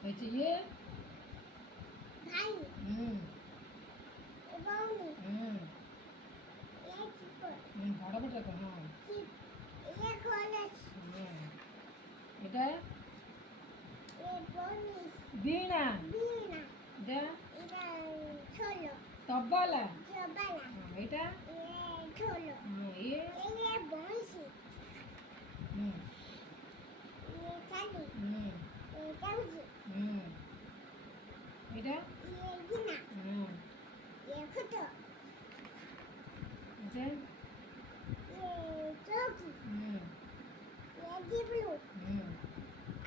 হয়েছে ইয়ে ভাই হুম এবং হুম এই চিপর বড় বড় দেখো হ্যাঁ চিপ এই কলেজ হুম এটা এই বনিস বীণা বিনা এটা এটা ছোলো তবলা জবালা এটা এই ছোলো ইয়ে এই বনিসি হুম এই চালি হুম এই কাউজি হুম এটা এই গিনা হুম এই ফুটো এটা এই চৌকি হুম এই জিবলু হুম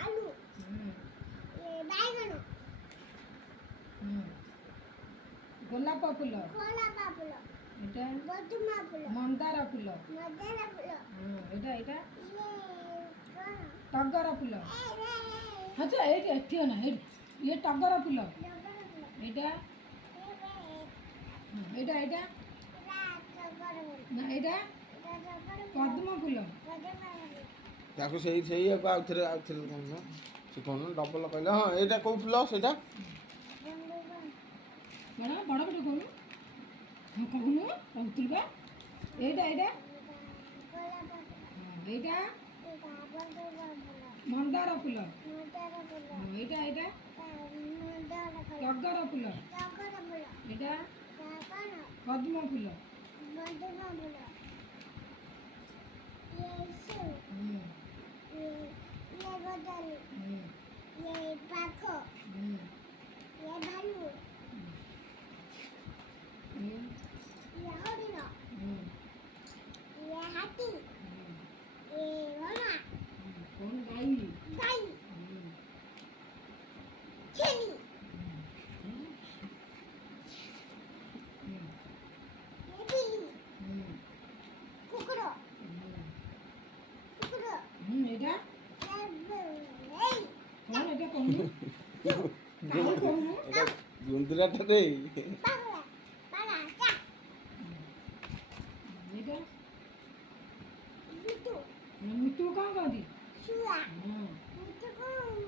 আলু হুম এই বাইগণ হুম গোলাপ ফুল খোলা বাবুল এটা বদমা ফুল মন্দার ফুল মদনা ফুল এটা এটা এই কোন ଟଗର ଫୁଲ এই ହଁ ଯେ ଏଇଠି ଏଠି ନା ଏଇଠି ଇଏ ଟଗର ଫୁଲ ডগর ফুল ଏଇଟା এই ଏଇଟା ଏଇଟା ডগর ফুল ନା ଏଇଟା এটা ডগর ফুল ପଦ୍ମ ଫୁଲ বদমা ফুল ତାକୁ ସେଇଆକୁ ଆଉଥରେ କହୁନ ସେ କହୁନ ଡବଲ କହିଲେ ହଁ ଏଇଟା କେଉଁ ଫୁଲ ସେଇଟା বন্ধুগণ କ'ଣ ବଡ଼ ବଡ଼ କହୁନୁ ହଁ କହୁନୁ କହୁଥିଲୁ ବା ଏଇଟା ଏଇଟା গোলাপ ফুল ଏଇଟା এটা বদমা ফুল ମନ୍ଦାର ଫୁଲ মদনা ফুল ଏଇଟା ଏଇଟା মদনা ফুল ଟଗର ଫୁଲ ডগর ফুল ଏଇଟା কোন ପଦ୍ମ ଫୁଲ বদমা ফুল এই সু ହୁଁ এই বদল ହୁଁ এই পাখো ହୁଁ এই ভালু ହୁଁ এই হরিণ ହୁଁ এই হাতি ହୁଁ এই ঘোড়া କ'ଣ ଗାଈ গাই ହୁଁ ছেলি ହୁଁ ହୁଁ এই বিলি ହୁଁ কুকুর কুকুর ଏଇଟା এই କ'ଣ ଏଇଟା କହୁନୁ କାହିଁ କହୁନୁ ଏଇଟା ଗୁନ୍ଦୁରାଟା ରେ পাগলা পাগলা চা ଏଇଟା মিটু ମିଟୁ କ'ଣ କହନ୍ତି শুয়া ହଁ মিটুকু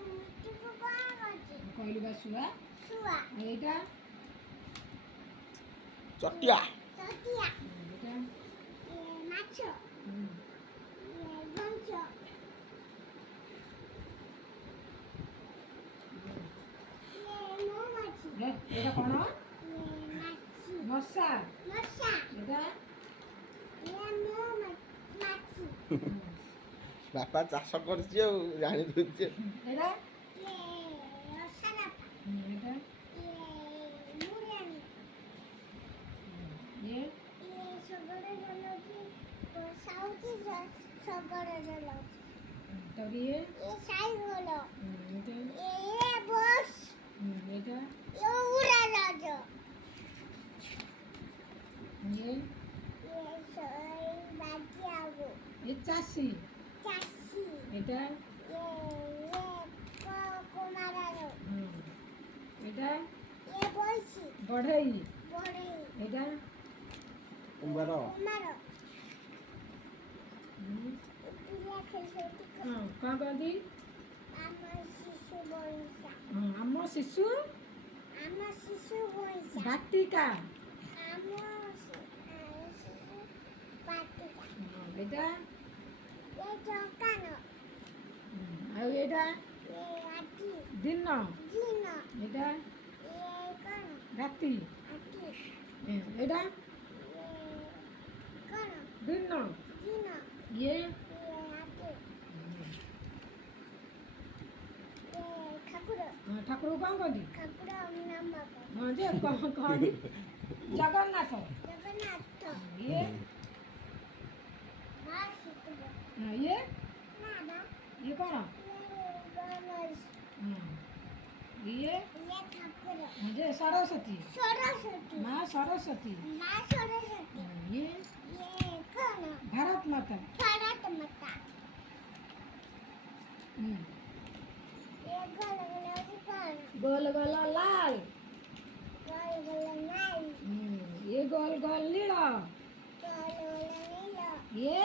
মিটুকু কোয়া করছে କହିଲୁ ବା ଶୁଆ শুয়া ଏଇଟା ଚଟିଆ ততিয়া ଏଇଟା মাছ ହୁଁ গঞ্চ মৌমাছি ଏଇଟା କ'ଣ মাছি ମଶା মশা ଏଇଟା মাছি ବାପା ଚାଷ କରିଛି ଆଉ ଜାଣିଦଉଛି ଏଇଟା ଅସାରାପା ଏଇଟା ମୁରାଣି ଇଏ ଶଗଡ଼ ଚଲାଉଛି ସାଉଥି ଶଗଡ଼ ଚଲାଉଛି ତାପରେ ଇଏ ସାଇକେଲ ଏଇଟା ବସ୍ ଏଇଟା ଉଡ଼ାଜାହାଜ ଇଏ ବାଜି ଆଗୁ ଏ ଚାଷୀ ଚାଷୀ ଏଇଟା କୁମାର ଏଇଟା ବଇଛି ବଢ଼େଇ ବଢ଼େଇ ଏଇଟା କୁମ୍ଭାର କୁମାର ପିଲା ଖେଳୁଛନ୍ତି ହଁ କ'ଣ କହନ୍ତି ଆମ ଶିଶୁ ବଇସା ଆମ ଶିଶୁ ବଇସା ବାଟିକା ଆମ ଶିଶୁ ପାଟିକା ଏଇଟା ଏ ଦୋକାନ ଆଉ ଏଇଟା ଏ ଆଟି ଦିନ ଦିନ ଏଇଟା ଏ କ'ଣ ରାତି ଆଟି ଏଇଟା ଏ କ'ଣ ଦିନ ଦିନ ଇଏ ଏ ଆଟି ଏ ଠାକୁର ଠାକୁରକୁ କ'ଣ କହନ୍ତି ଠାକୁର ନାମ ହଁ ଯେ କହନ୍ତି ଜଗନ୍ନାଥ ଜଗନ୍ନାଥ ଇଏ ମା ଶିଶୁ ଇଏ ନା ଇଏ କ'ଣ ଗଣେଶ ଇଏ ଇଏ ଠାକୁର ଯେ ସରସ୍ୱତୀ ସରସ୍ୱତୀ ମା ସରସ୍ୱତୀ ମା ସରସ୍ୱତୀ ଇଏ ଇଏ କ'ଣ ଭାରତ ମାତା ଭାରତ ମାତା ଏ ଗଲ ହେଉଛି କ'ଣ ଗୋଲ ଗୋଲ ଲାଲ ଗଲ ଗଲ ନାଇ ଇଏ ଗୋଲ ଗୋଲ ନୀଳ ଗଲ ଗଲ ନୀଳ ଇଏ